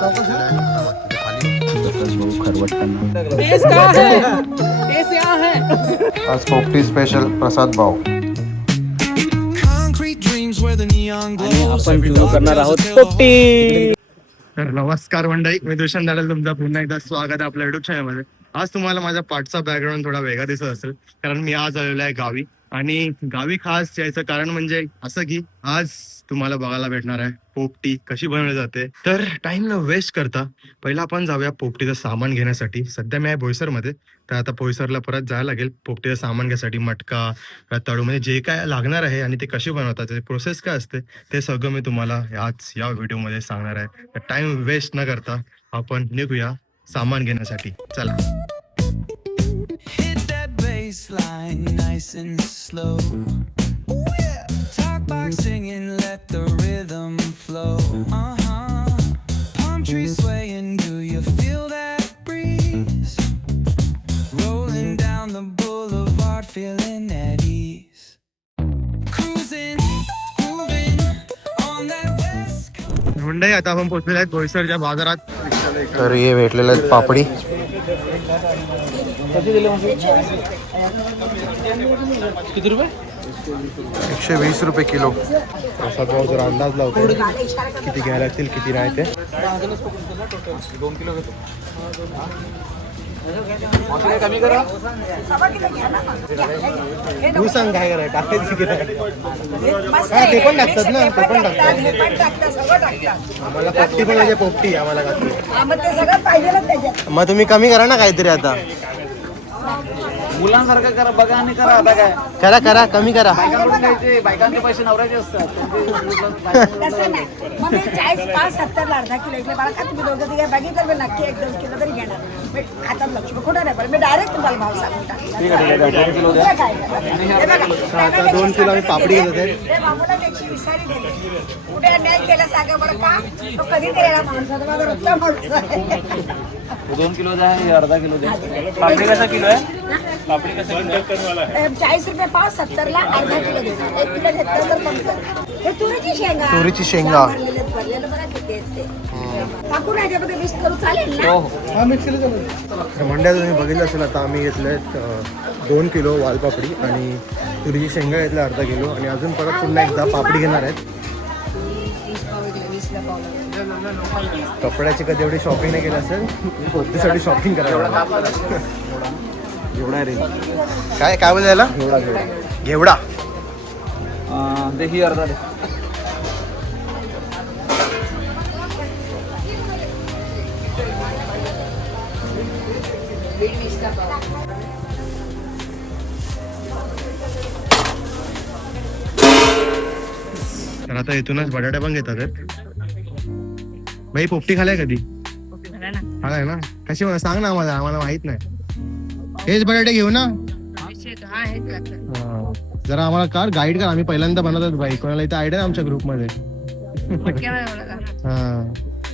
आज पोपटी स्पेशल प्रसाद भाव. आपण सुरू करणार आहोत पोपटी. तर नमस्कार मंडळी, मी दुष्यंत दादा, तुमचं पुन्हा एकदा स्वागत आहे आपल्या युट्यूब चॅनलमध्ये. आज तुम्हाला माझ्या पाठचा बॅकग्राऊंड थोडा वेगळा दिसत असेल, कारण मी आज आलेलो आहे गावी. आणि गावी खास यायचं कारण म्हणजे असं की आज तुम्हाला बघायला भेटणार आहे पोपटी कशी बनवली जाते. तर टाइम न वेस्ट करता पहिला आपण जाऊया पोपटीचं सामान घेण्यासाठी. सध्या मी आहे बोईसरमध्ये, तर आता बोईसरला परत जायला लागेल पोपटीचं सामान घ्यायसाठी. मटका, रताळू, म्हणजे जे काय लागणार आहे आणि ते कशी बनवतात, त्याची प्रोसेस काय असते, ते सगळं मी तुम्हाला या व्हिडिओमध्ये सांगणार आहे. तर टाइम वेस्ट न करता आपण निघूया सामान घेण्यासाठी. चला. Line nice and slow. Ooh, yeah. Talk back singing, let the rhythm flow. Palm trees swaying, do you feel that breeze? Rolling down the boulevard, feeling at ease. Cruising, moving on that west coast. मंडळी, आता आपण पोहोचलेलो आहेत बोईसरच्या बाजारात. तर हे भेटलेले आहेत पापडी. किती रुपये? 120 रुपये किलो. प्रसाद भाव जर अंदाज लावतो किती घ्यायला लागतील किती नाही ते. 2 किलो घेतो. कमी करा. तू सांग काय करायचं, टाकायचं की नाही? ते पण टाकतात ना, ते पण टाकतात. आम्हाला पोपटी पण म्हणजे पोपटी आम्हाला घातली. मग तुम्ही कमी करा ना काहीतरी. आता मुलांसारखं करा, बघा आणि करा. आता काय करा करा, कमी करा. बायकांकडून घ्यायचे, बायकांचे पैसे नवऱ्याचे असतात. तसं नाही. मग मी 40-70 अर्धा किलो इकडे मला का तुम्ही दोघं तिघे बघितलं मी नक्की 1-2 किलो तरी घेणार. मी हातात लक्ष खोटं नाही, पण मी डायरेक्ट तुम्हाला भाव सांगून टाकला. $2 किलो द्या. आता 2 किलो आम्ही पापडी घेत होते. बाबूला त्याची विसारी दिली. उद्या न्याय केला सांगा बरं का, तो कधी द्यायला माणसाचा माझा रोजचा माणूस आहे. 2 किलो द्या, हे अर्धा किलो द्या. पापडी कसा किलो आहे? पापडी कसा किलो आहे? 40 रुपये पाव, 70ला अर्धा किलो देणार. 1 किलो घेतलं तर कमी कर. हे तुरीची शेंगा. तुरीची शेंगा. भरलेलं बरं किती असते. टाकून ह्याच्यामध्ये मिक्स करू चालेल ना? हा, मिक्स केलं चालेल. मंडळात तुम्ही बघितलं असेल, आता आम्ही घेतले 2 किलो वालपापडी आणि तुरीची शेंगा घेतल्या अर्धा किलो. आणि अजून परत पुन्हा एकदा पापडी घेणार आहेत. कपड्याची कधी एवढी शॉपिंग नाही केली असेल, पोपटीसाठी शॉपिंग करायला. एवढा रे. काय काय बोलायला? घेवडा. दे ही अर्धा दे. तर आता इथूनच बटाटे पण घेतात. बाई, पोपटी खालाय कधी? खालाय ना? कशी मला सांग ना, आम्हाला माहित नाही. हेच बटाटे घेऊ ना. जरा आम्हाला कार गाईड कर, आम्ही पहिल्यांदा बनवतात बाई. कोणाला इथे आयडिया आमच्या ग्रुपमध्ये. हा,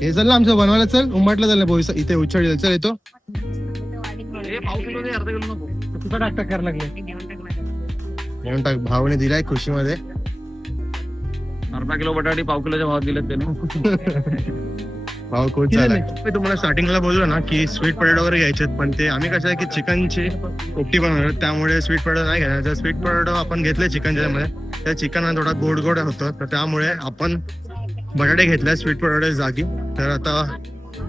हे चल ना आमचं बनवायला. चल उमटलं चाललं बोईस इथे उच्छळ. चल येतो. पाव किलो दे, अर्धा किलो नको. कुठं टाक करायला लागले. घेऊन टाक. भावने दिलाय खुशीमध्ये. अर्धा किलो बटाटे पाव किलोच्या भावात दिलेत त्याने. भाव खूप झालाय. मी तुम्हाला स्टार्टिंगला बोललो ना की स्वीट पोटॅटो वगैरे घ्यायचे, पण ते आम्ही कसं आहे की चिकनची पोपटी बनवणार, त्यामुळे स्वीट पोटॅटो नाही घेणार. जर स्वीट पोटॅटो आपण घेतले चिकनच्या मध्ये, त्या चिकन थोडा गोड गोड होतं, तर त्यामुळे आपण बटाटे घेतले स्वीट पोटॅटो जागी. तर आता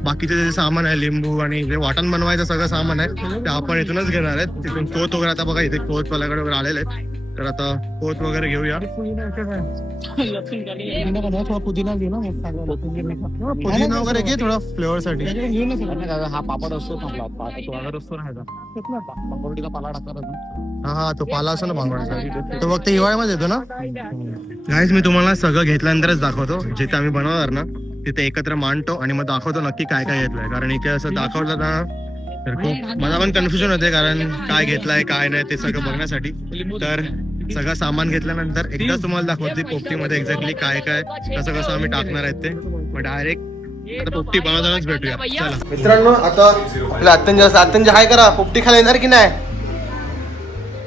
बाकीचे जे सामान आहे, लिंबू आणि जे वाटण बनवायचं सगळं सामान आहे, ते आपण इथूनच घेणार आहेत. तिथून कोथ वगैरे, आता बघा इथे कोथ पलाकडे वगैरे आलेले आहेत. तर आता कोथ वगैरे घेऊया. पुदिना वगैरे घे थोडा फ्लेवर साठी. हा पापड असतो पाला टाकतात. हा, तो पाला असतो ना भांगवण्यासाठी, तो फक्त हिवाळ्यामध्ये येतो ना. गाईज, मी तुम्हाला सगळं घेतल्यानंतरच दाखवतो. जिथे आम्ही बनवणार ना तिथे एकत्र मांडतो आणि मग दाखवतो नक्की काय काय घेतलंय. कारण इथे असं दाखवलं ना तर खूप मला पण कन्फ्युजन होते, कारण काय घेतलंय काय नाही ते सगळं बघण्यासाठी. तर सगळं सामान घेतल्यानंतर एकदाच तुम्हाला दाखवते पोपटीमध्ये एक्झॅक्टली काय काय कसं कसं आम्ही टाकणार आहेत ते. मग डायरेक्ट पोपटी बनवतानाच भेटूया. चला मित्रांनो, आता आपल्या आत्यांच्या हाय करा. पोपटी खायला येणार की नाही?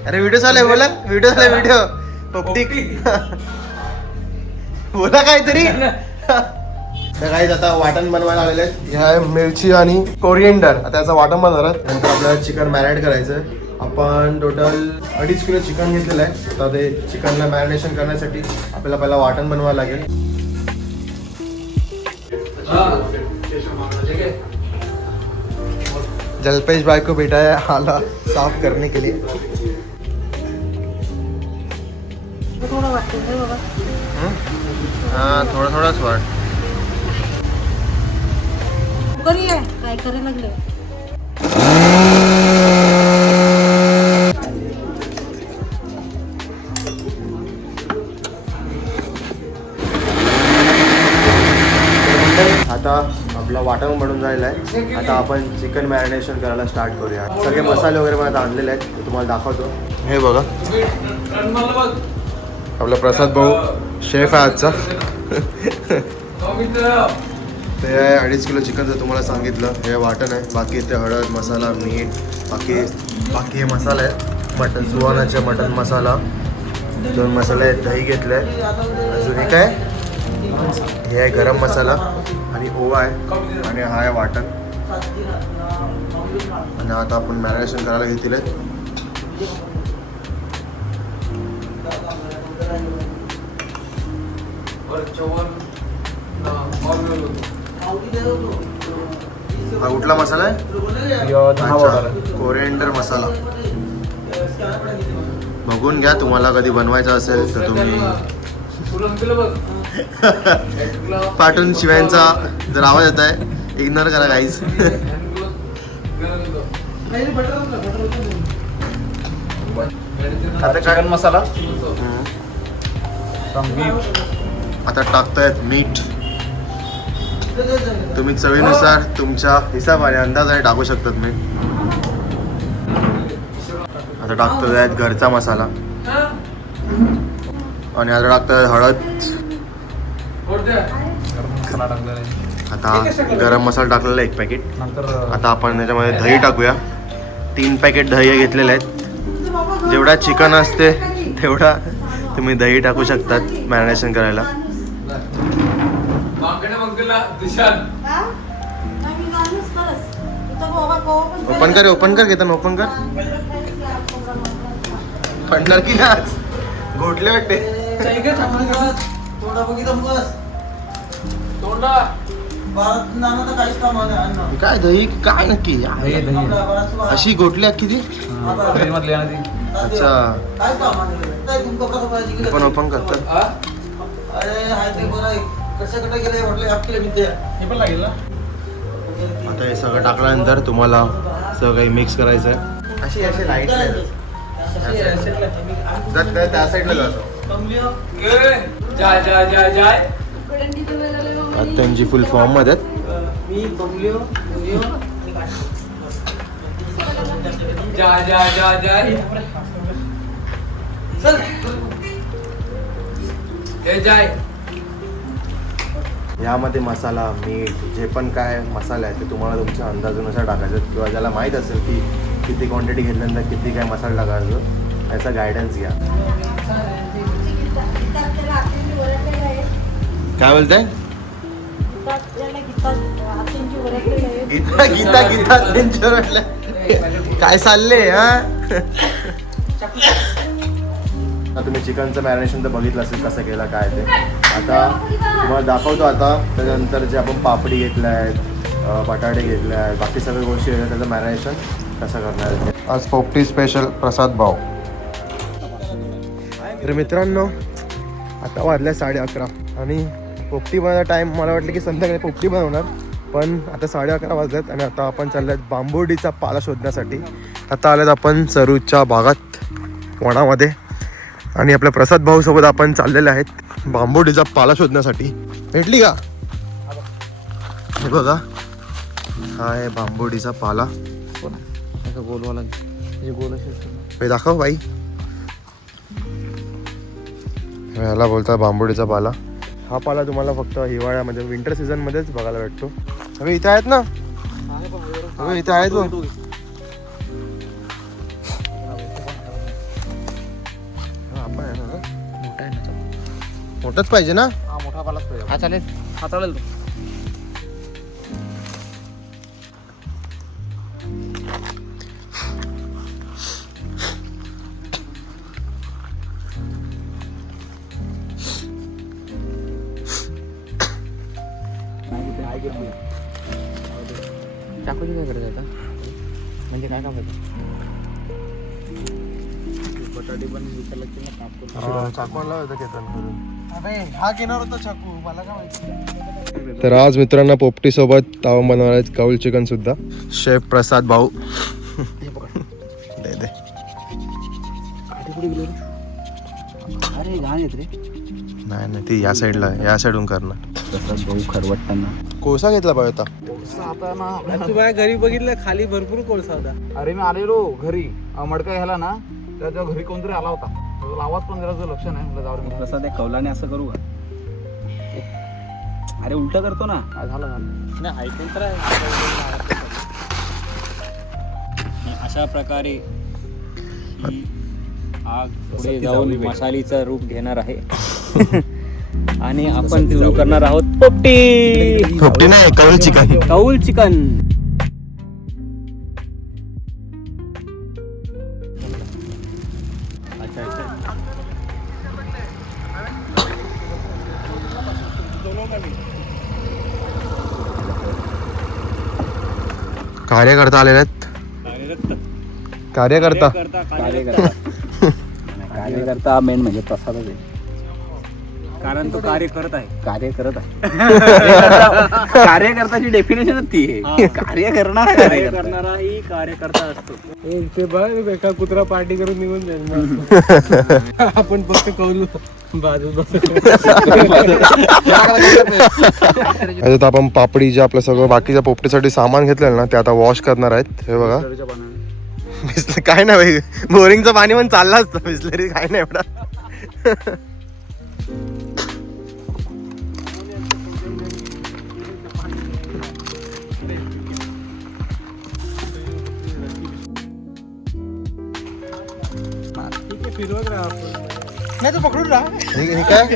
अरे व्हिडिओ चालू आहे, बोला. व्हिडिओ चालू आहे, व्हिडिओ. पोपटी बोला काहीतरी. तर काही आता वाटण बनवायला आलेले आहेत. ह्या आहे मिरची आणि कोरिएंडर. आता याचं वाटण बनवणार. नंतर आपल्याला चिकन मॅरिनेट करायचं. आपण टोटल 2.5 किलो चिकन घेतलेलं आहे. आता ते चिकनला मॅरिनेशन करण्यासाठी आपल्याला पहिला वाटण बनवायला लागेल. जलपेश भाई को बेटा है हाला साफ करने के लिए. थोडं वाटतं रे बाबा. हाँ थोड़ा थोड़ाच वाट. करूया काय करायला लागले. आता आपला वाटण बनून झालेला आहे. आता आपण चिकन मॅरिनेशन करायला स्टार्ट करूया. सगळे मसाले वगैरे मला आणलेले आहेत, ते तुम्हाला दाखवतो. हे बघा आपला प्रसाद भाऊ शेफ आहे आजचा. ते आहे 2.5 किलो चिकनचं तुम्हाला सांगितलं. हे वाटण आहे. बाकी ते हळद मसाला मीठ बाकी हे मसाला आहे. मटन सुहानाचे मटन मसाला 2 मसाले आहेत. दही घेतलं आहे. अजून हे काय हे आहे गरम मसाला आणि ओवा आहे आणि हा आहे वाटण. आणि आता आपण मॅरिनेशन करायला घेतलेलं आहे. हा कुठला मसाला आहे? अच्छा, कोरिएंडर मसाला. बघून घ्या, तुम्हाला कधी बनवायचा असेल तर तुम्ही पाठवून शिवायांचा जर आवाज येत आहे इग्नोर करा गाईज. आता चिकन मसाला आता टाकतायत मीठ. तुम्ही चवीनुसार तुमच्या हिसाबाने अंदाजाने टाकू शकतात मीठ. आता टाकतोय घरचा मसाला आणि आता टाकतोय हळद. आता गरम मसाला टाकलेला 1 पॅकेट. आता आपण त्याच्यामध्ये दही टाकूया. 3 पॅकेट दही घेतलेले आहेत. जेवढा चिकन असते तेवढा तुम्ही दही टाकू शकतात मॅरिनेशन करायला. ओपन कर घेताना ओपन कर. पडणार की ना घोटले वाटते. काय दही काय नक्की अशी गोटली अख्खी ती. अच्छा पण ओपन करतात. आता हे सगळं टाकल्यानंतर तुम्हाला सगळं काही मिक्स करायचं आहे. अशी अशी लाईट त्या साईडला जातो. त्यांची फुल फॉर्म मध्ये यामध्ये मसाला मीठ जे पण काय मसाले आहेत ते तुम्हाला तुमच्या अंदाजानुसार टाकायचं किंवा ज्याला माहीत असेल की किती क्वांटिटी घेतल्यानंतर किती काय मसाला टाकायचं याचा गायडन्स घ्या. काय बोलताय? गीता गीता गीता काय चालले हा. तुम्ही चिकनचं मॅरिनेशन तर बघितलं असेल कसं केलं काय ते. आता तुम्हाला दाखवतो. आता त्याच्यानंतर जे आपण पापडी घेतल्या आहेत, बटाटे घेतले आहेत, बाकी सगळ्या गोष्टी आहेत त्याचं मॅरिनेशन कसं करणार आहे. आज पोपटी स्पेशल प्रसाद भाव. तर मित्रांनो आता वाजल्या 11:30 आणि पोपटी बनवायचा टाईम मला वाटलं की संध्याकाळी पोपटी बनवणार, पण आता 11:30 वाजल्यात आणि आता आपण चाललो आहेत बांबोडीचा पाला शोधण्यासाठी. आता आल्यात आपण चरूच्या भागात वनामध्ये आणि आपल्या प्रसाद भाऊ सोबत आपण चाललेले आहेत बांबोडीचा पाला शोधण्यासाठी. भेटली का? हे बघा हा आहे बांबोडीचा पाला. हे दाखव बाई. ह्याला बोलतात बांबोडीचा पाला. हा पाला तुम्हाला फक्त हिवाळ्यामध्ये विंटर सीझन मध्येच बघायला भेटतो. अरे इथे आहेत ना, अरे इथे आहेत बघ. मोठाच पाहिजे ना. मोठा पालाच पाहिजे. हा चालेल. हा चालेल. चाकूची काय करत आता म्हणजे काय काम होतं बटाटे पण विचारलं की मग कापून चाकूला होतं केतन करून. हा घेणार होता चाकू मला काय माहिती. तर आज मित्रांना पोपटी सोबत ताव बनवणार आहेत काऊल चिकन सुद्धा. शेफ प्रसाद भाऊ दे दे. अरे घाण येत रे नाही नाही ती या साईडला आहे, या साईडून करणार. तसं भाऊ खरवटताना कोळसा घेतला पाहिजे होता. तू माझ्या घरी बघितलं खाली भरपूर कोळसा होता. अरे मी आलेलो घरी मडका घ्यायला ना त्याच्या घरी कोणतरी आला होता त्याचा आवाज पण जरा लक्ष नाही म्हटलं जाऊ दे. प्रसाद एक कौलाने असं करू का अरे उलट करतो ना झालं झालं नाही ऐकून तर अशा प्रकारे ही आग पुढे जाऊन मसालीचं रूप घेणार आहे आणि आपण सुरू करणार आहोत पोपटी पोपटी नाही काऊल चिकन. काऊल चिकन कार्यकर्ता आलेले आहेत. कार्यकर्ता कार्यकर्ता मेन म्हणजे प्रसादच आहे कारण तो कार्य करत आहे कार्यकर्ताची डेफिनेशनच ती आहे कार्य करणारा ही कार्यकर्ता असतो. ते बघ एका कुत्रा पार्टी करून निघून जाईल. आपण फक्त कौल बाजू आता आपण पापडी जे आपलं सगळं बाकीच्या पोपटीसाठी सामान घेतलेलं ना ते आता वॉश करणार आहेत. हे बघा काय नाही भाई बोरिंगचं पाणी पण चाललं असतं बिस्लरी काय नाही एवढा. नाही तू पकडून राहा. हे काय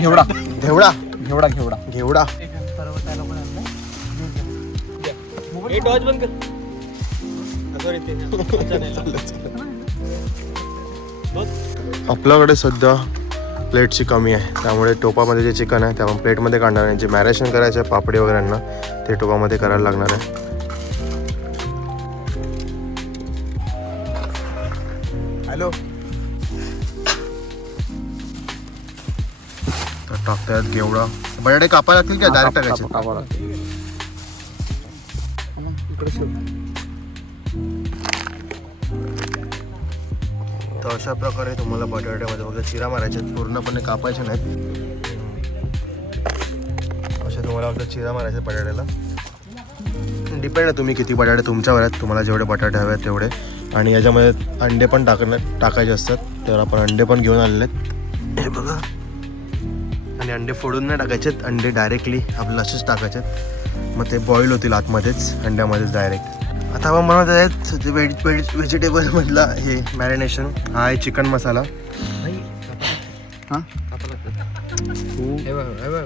घेवडा घेवडा घेवडा घेवडा घेवडा आपल्याकडे सध्या प्लेटची कमी आहे त्यामुळे टोपामध्ये जे चिकन आहे ते आपण प्लेटमध्ये काढणार आहे. जे मॅरिनेशन करायचं आहे पापडी वगैरेंना ते टोपामध्ये करायला लागणार आहे. हॅलो तर टाकतायत घेवडा. बटाटे कापायला लागतील का डायरेक्ट टाकायचे? तर अशा प्रकारे तुम्हाला बटाट्यामध्ये वगैरे चिरा मारायचे आहेत. पूर्णपणे कापायचे नाहीत. अशा तुम्हाला फक्त चिरा मारायचे बटाट्याला. डिपेंड आहे तुम्ही किती बटाटे तुमच्यावर आहेत. तुम्हाला जेवढे बटाटे हवे आहेत तेवढे. आणि याच्यामध्ये अंडे पण टाकायचे असतात तर आपण अंडे पण घेऊन आलेले आहेत. हे बघा आणि अंडे फोडून नाही टाकायचे आहेत. अंडे डायरेक्टली आपल्याला असेच टाकायचे आहेत. मग ते बॉईल होतील आतमध्येच अंड्यामध्येच डायरेक्ट. आता आपण बनवत आहेत व्हेजिटेबल मधला हे मॅरिनेशन. हा आहे चिकन मसाला.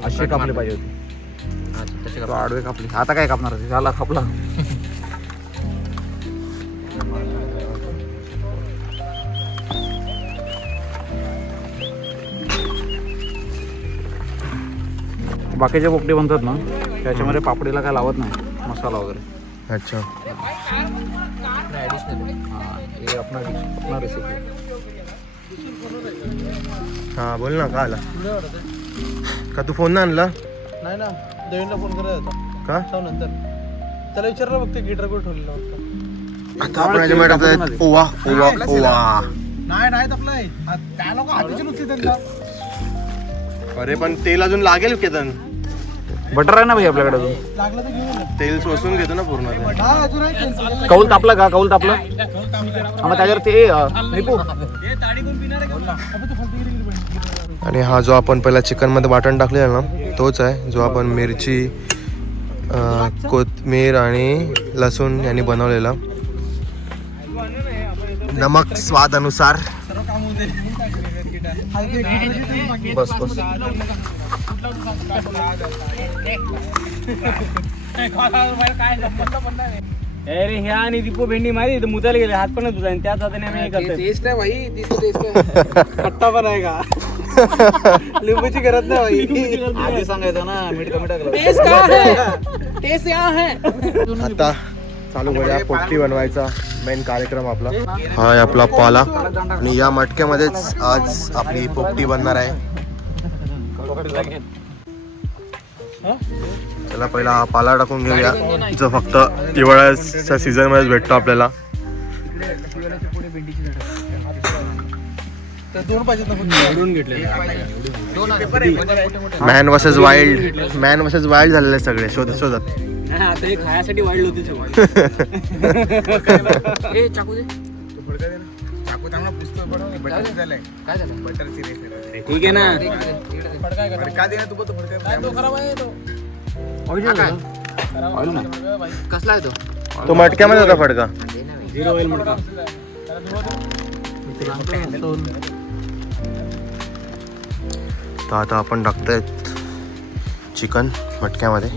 असे कापले पाहिजे होते आडवे कापले. आता काय कापणार झाला कापला. बाकीचे पोपटे बनतात ना त्याच्यामध्ये पापडीला काय लावत नाही मसाला वगैरे. अच्छा हे आपला रेसिपी. हां बोल ना का आला का तू फोन ना आणला नाही ना देवेंद्रला फोन करायचा होता का? जाऊ नंतर त्याला विचारलं फक्त गिटार कुठे ठेवलेला होता. आता आपण याच्यामध्ये टाकत ओवा ओवा ओवा. नाही आपला त्या लोक हाताची नुसती त्यांना. अरे पण तेल अजून लागेल केतन. बटर आहे ना भाई आपल्याकडे अजून. लागलं तर घेऊन तेल शोषून घेतो ना पूर्ण. हा अजून आहे. कौल तापला का कौल तापला मग त्याच्यावर ते आणि हा जो आपण पहिला चिकन मध्ये वाटण टाकलेला ना तोच आहे जो आपण मिरची कोथमीर आणि लसूण यांनी बनवलेला. नमक स्वाद अनुसार. बस बस अरे ह्या आणि दीपो भेंडी मारी तर मुतायला गेले हात पण तुझा त्याच हाताने आम्ही हे करतो. खट्टा पण आहे का? लिंबूची गरज नाही आधी सांगायचं ना मीठ कमी टाकलं. आता चालू करूया पोपटी बनवायचा मेन कार्यक्रम आपला. हा आहे आपला पाला आणि या मटक्यामध्येच आज आपली पोपटी बनणार आहे. चला पहिला हा पाला टाकून घेऊया जो फक्त हिवाळ्याच्या सीझन मध्येच भेटतो आपल्याला. मॅन वर्सेस वाईल्ड झालेले सगळे शोधत शोधत. आता हे खायासाठी वाढलं होती ठीक आहे ना. कसला आहे तो? तो मटक्यामध्ये होता फडका. Zero oil matka. तर आता आपण टाकतोय चिकन मटक्यामध्ये.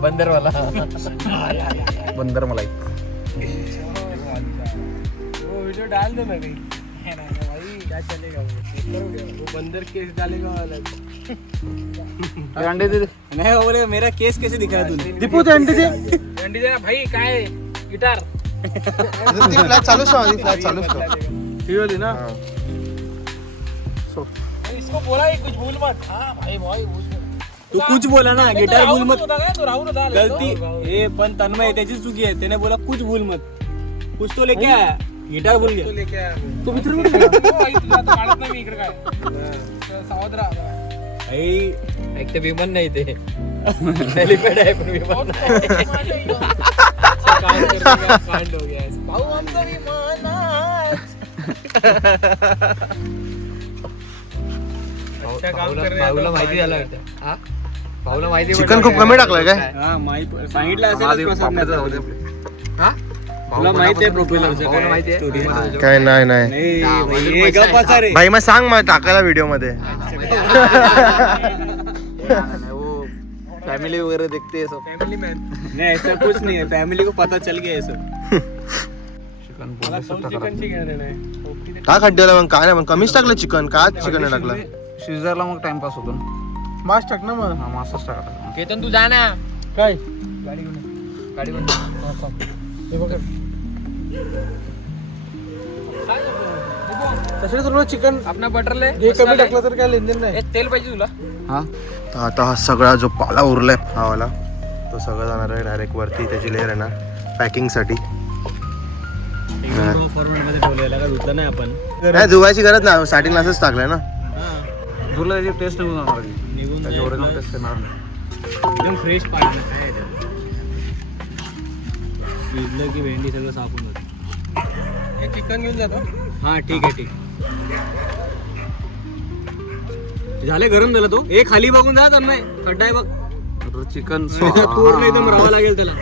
बंदर मलाई. वो वीडियो डाल दो ना भाई. भाई क्या चलेगा वो बंदर केस डालेगा अलग. अंडे दे दे. नहीं वो बोले मेरा केस कैसे दिखाया तूने. दीपू ते अंडे दे. अंडे दे ना भाई. काय गिटार चालूच ठीक होती ना. इसको बोला ही कुछ भूल मत. हाँ भाई भाई तू कुछ बोला ना. गिटार भूल मत. गलती ये पण तन्मय त्याची चुकी आहे. त्याने बोला कुछ भूल मत. कुछ तो लेके आया. गिटार भूल गया. तो मित्र एक तर विमान नाही ते हेलिपॅड आहे पण विमान कांड हो गया. भाऊ आमचं विमान. भाऊला माहिती झालं. भाऊला माहिती. चिकन खूप कमी टाकलंय काय. सांगितलं असेल. तुला माहिती आहे प्रोपेलरचं माहिती आहे. काय नाही भाई मग सांग मग टाकायला व्हिडिओ मध्ये. फैमिली वगैरह देखते हैं सब. फैमिली मैन नहीं ऐसा कुछ नहीं है. फैमिली को पता चल गया है सब. चिकन चिकन का खड्ड्याला मग काय नाही मग कमीच टाकलं चिकन. का चिकन नाही टाकलं. शिजायला मग टाइमपास होतो ना. मास टाक ना मग. हा मासच टाका. केतन तू जा ना. काय गाडी तसं तुला चिकन आपला बटरले हे कमी टाकलं तर काय लेनदेन नाही. तेल पाहिजे तुला. हा तर आता हा सगळा जो पाला उरलाय हा वाला तो सगळं जाणार आहे डायरेक्ट वरती. त्याची लेअर आहे ना पॅकिंग साठी. फॉर्मॅट मध्ये ठेवलेला का धुतलं नाही आपण. नाही धुवायची गरज नाही. स्टार्टिंग असंच टाकलंय ना. तुला त्याची टेस्ट निघून जाणार. निघून त्याची ओरिजिनल टेस्ट येणार नाही. एकदम फ्रेश पाणी काय शिजलं की भेंडी सगळं साफ होऊन जातं. हे चिकन घेऊन जातो. हा ठीक आहे ठीक. झाले गरम झालं तो. हे खाली बघून जा त्यांना. खड्डा आहे बघ. चिकन पूर्ण एकदम राहावं लागेल त्याला.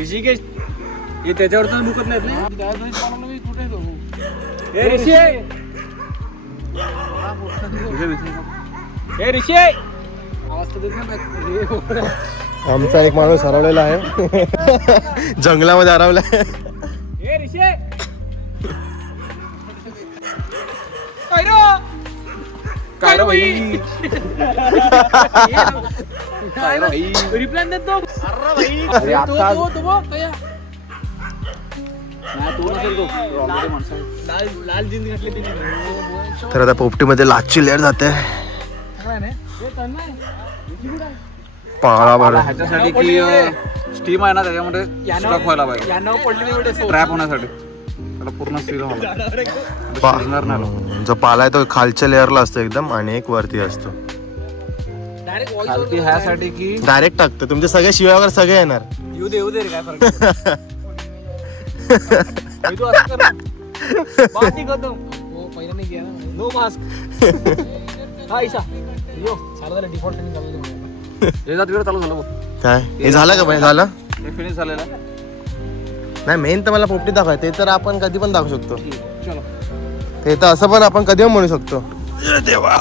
ऋषिकेश हे त्याच्यावर तर दुखत नाहीत ना. हे ऋषी हे ऋषी आवाज तर देत नाही. आमचा एक माणूस हरवलेला आहे. जंगलामध्ये हरवलाय. हे ऋषी काय भाई रिप्लाय देतो. अरे आता लाल जीन्स घातली तिने. तर आता पोपटीमध्ये लाचची लेअर जाते. पाळा भर ह्याच्यासाठी की स्टीम आहे ना त्याच्यामध्ये स्टॉक व्हायला पाहिजे. ट्रॅप होण्यासाठी त्याला पूर्ण स्टील शिजणार नाही. जो पाला आहे तो खालच्या लेअरला असतो एकदम आणि एक वरती असतो. खालती ह्यासाठी की डायरेक्ट टाकतो. तुमचे सगळे शिवाय वगैरे सगळे येणार. येऊ दे रे काय फरक. तू असं कर ना. बात ही खतम. वो पहिला नाही गया ना. No mask. हा ईशा यो सारा झालं डिफॉल्ट नाही चालू. हे जात चालू झालं. काय हे झालं का पण झालं हे फिनिश झालेलं. नाही मेन तर मला पोपटी दाखवाय. ते तर आपण कधी पण दाखवू शकतो. चलो ते तर असं पण आपण कधी पण म्हणू शकतो. देवा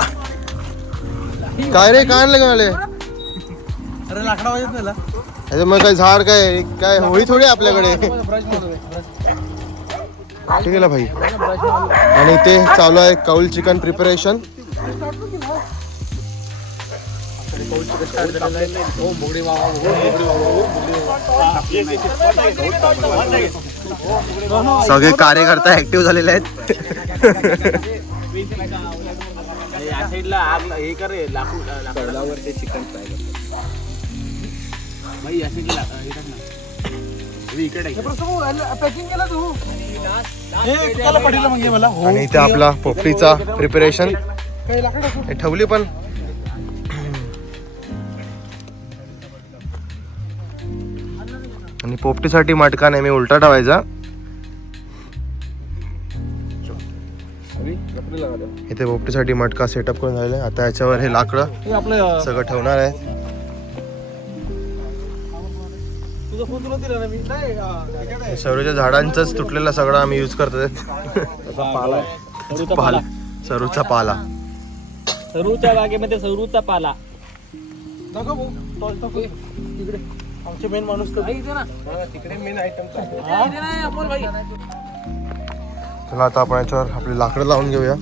काय रे काय आणलं का मला. अरे लाकडा वाजत नाही. मग काय झाड काय काय होळी थोडी आपल्याकडे. ठीक आहे ना भाई. आणि ते चालू आहे कौल चिकन प्रिपरेशन. सगळे कार्यकर्ता ऍक्टिव्ह झालेले आहेत. या साईडला आग हे करे लाकडावर ते चिकन फ्राय करतात. भाई या साईडला हे टाक ना. आणि इथे आपला पोपटीचा प्रिपरेशन ठेवली पण. आणि पोपटीसाठी मटका नेहमी उलटा ठेवायचा. इथे पोपटीसाठी मटका सेटअप करून झालेला आहे. आता याच्यावर हे लाकडं आपलं सगळं ठेवणार आहे. सरूच्या झाडांचाच तुटलेला सगळा आम्ही युज करतोय. पाला, सरूचा पाला. सरूच्या बागेमध्ये सरूचा पाला. आमचे मेन माणूस तिकडे मेन आयटम. चला आता आपण याच्यावर आपली लाकडं लावून घेऊया.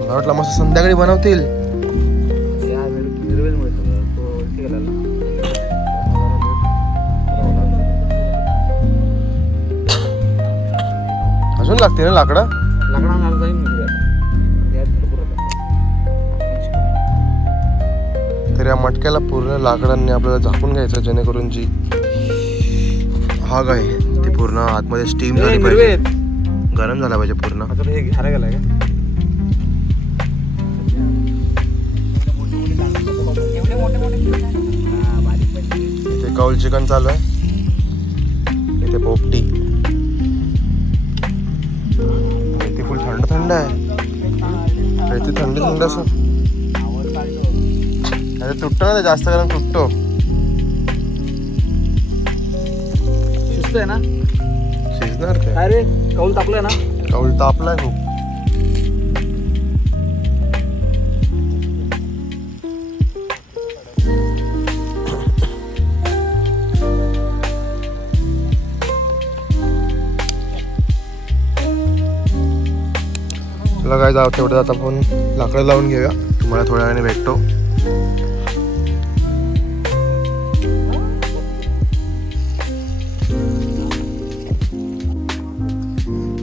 मला वाटलं मस्त संध्याकाळी बनवतील. अजून लागते ना लाकडं. तर या मटक्याला पूर्ण लाकडांनी आपल्याला झाकून घ्यायचं, जेणेकरून जी आग आहे ती पूर्ण आतमध्ये स्टीम झाली पाहिजे, गरम झाला पाहिजे पूर्ण. इथे कौल चिकन चालू आहे. इथे पोपटी. इथे फुल थंड थंड आहे. इथे थंड थंड असं तुटतो ना, जास्त गरम तुटतो. शिजतंय ना. शिजणार काय? अरे कौल तापलाय ना. कौल तापलाय खूप. चला काय जाऊ तेवढं आता आपण लाकडं लावून घेऊया. तुम्हाला थोड्या वेळाने भेटतो.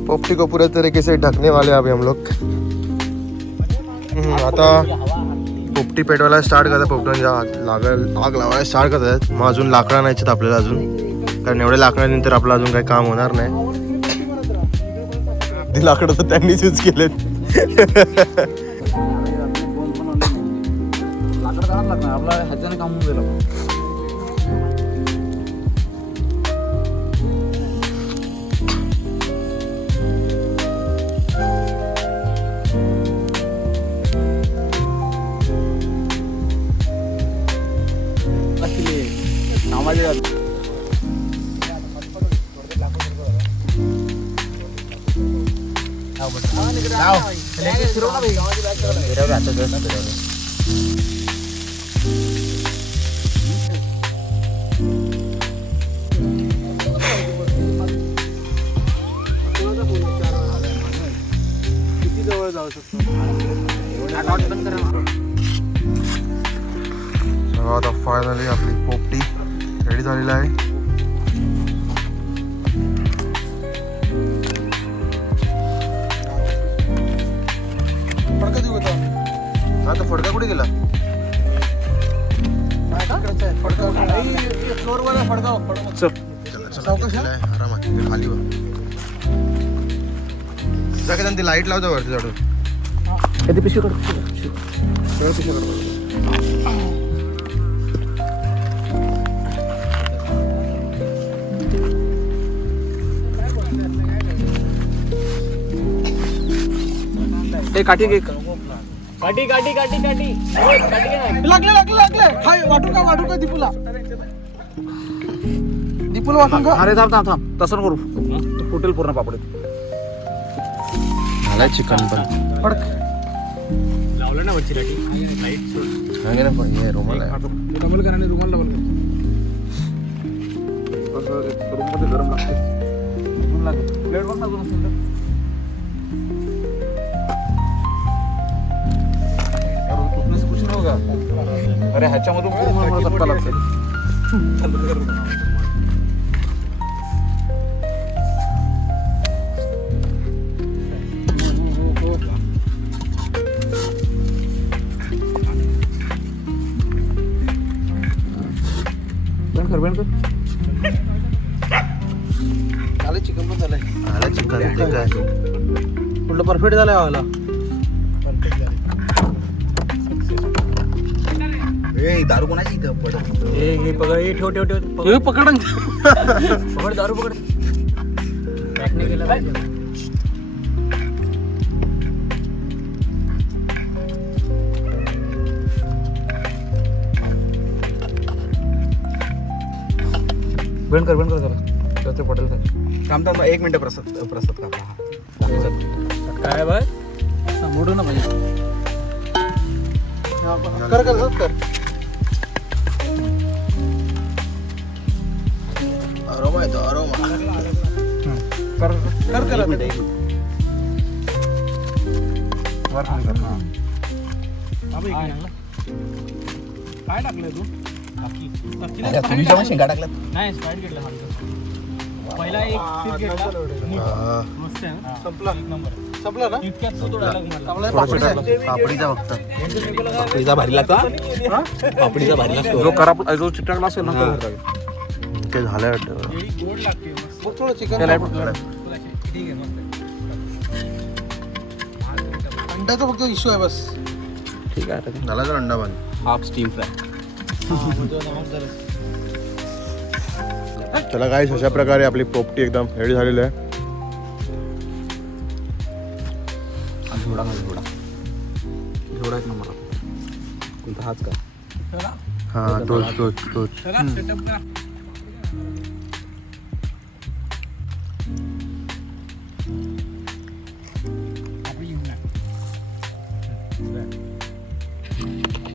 पोपटी को पूरे तरीके से ढकने वाले अभी हम लोग. आता पोपटी पेटवायला स्टार्ट करतात. पोपटांच्या आग लावायला स्टार्ट करतात. मग अजून लाकडं आणायचे आपल्याला अजून, कारण एवढ्या लाकडानंतर आपलं अजून काही काम होणार नाही. ती लाकडं तर त्यांनीच यूज केलेत. लाकड काढावं लागणार आपला, ह्याच्याने काम होऊन गेलं. किती जवळ जाऊ शकतो. आता फायनली आपली पोपटी रेडी झालेली आहे. आता फडका कुठे गेला? आरामात खाली वर ती लाईट लावतो वरती चढून. कधी पिशवी काढ. ते काठी घे. काठी काठी काठी काठी अरे थांब थांब थांब, तसं नको करू. फुटेल पूर्ण पापड. झालाय चिकन पण. लावलं सोड ना वरची लाईट लाईट सोड नाही ना पण हे रुमाल आहे. डबल कर आणि रुमाल डबल कर रूम मध्ये गरम लागते प्लेट बघ ना दोन सुंदर कुछ नाही होगा. अरे ह्याच्यामधून पूर्ण धक्का लागते. बेंड कर झालं चिकन पण झालंय आला चिकन ते काय कुठलं परफेक्ट झालंय हवाला दारू कोणाची पडत हे पकड हे ठेव ठेव ठेव पकड पकड दारू पकड पॅक नाही केलं पाहिजे बेंड कर जरा ते पटेल तर थांब 1 मिनिट प्रसाद कापला काय बाय मोडू ना पाहिजे कर कर कर अरोमा येतो अरोमा कर कर कर वर खाली कर काय टाकलंय तू तुम्ही जेव्हा शेंगा टाकल्यात नाही स्प्राईट घेतला पहिला एक सीट घेतला मस्त आहे ना संपला एक नंबर संपला ना इतक्यात तो डायलॉग पापडीचा फक्त पापडीचा भारी लागतो पापडीचा भारी लागतो जो खराब जो चिटकला असेल ना तो ते झालं वाटतं गोड लागते मग थोडं ते चिकन लाईट ठीक आहे मस्त अंड्याचा फक्त इश्यू आहे बस ठीक आहे झाला तर अंडा बंद हाफ स्टीम फ्राय चला गाईस अशा प्रकारे आपली पोपटी एकदम रेडी झालेली आहे. झोडा एक नंबर कोणता हाच का हा तोच सेटअप का